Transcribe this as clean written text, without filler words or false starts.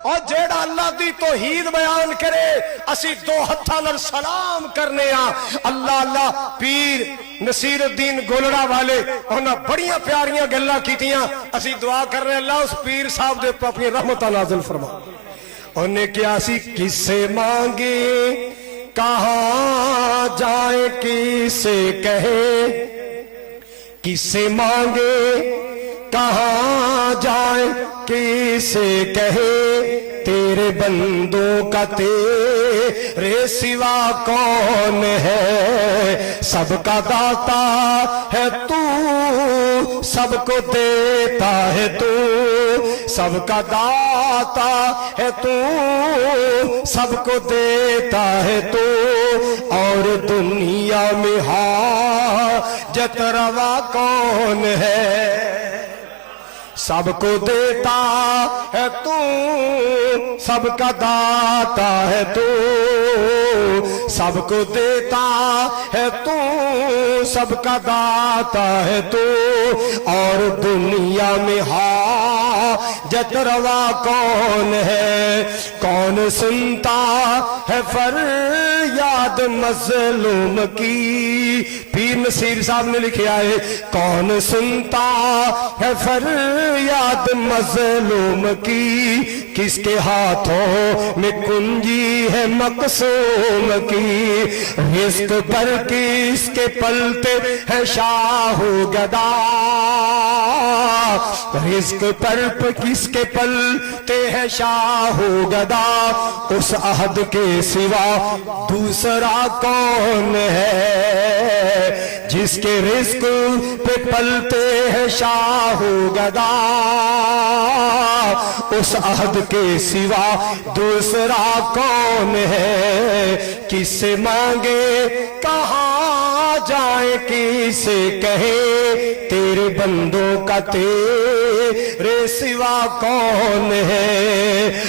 اور جیڑا اللہ دی توحید بیان کرے اسی دو ہتھاں نال سلام کرنے اللہ اللہ پیر نصیر الدین گولڑا والے انہاں بڑیاں پیاریاں گلاں کیتیاں اسی دعا کر رہے اللہ اس پیر صاحب دے اپنی رحمت نازل فرما انہیں کیا سی کس سے مانگے کہاں جائے کس سے کہے کس سے مانگے کہاں جائے کسے کہے تیرے بندوں کا تیرے سوا کون ہے سب کا داتا ہے تو سب کو دیتا ہے تو سب کا داتا ہے تو سب کو دیتا ہے تو اور دنیا میں حاجت روا کون ہے سب کو دیتا ہے تو سب کا داتا ہے تو سب کو دیتا ہے تو سب کا داتا ہے تو اور دنیا میں حاجت روا کون ہے کون سنتا ہے فریاد مظلوم کی پیر نصیر صاحب نے لکھا ہے کون سنتا ہے فریاد مظلوم کی کس کے ہاتھوں میں کنجی ہے مقسوم کی رزق پر کس کے پلتے ہے شاہ گدا رزق پر کس کے پلتے ہے شاہ گدا اس عہد کے سوا دوسرا کون ہے جس کے رزق پہ پلتے ہیں شاہ گدا اس عہد کے سوا دوسرا کون ہے کس سے مانگے کہاں جائے کسے کہے تیرے بندوں کا تیرے سوا کون ہے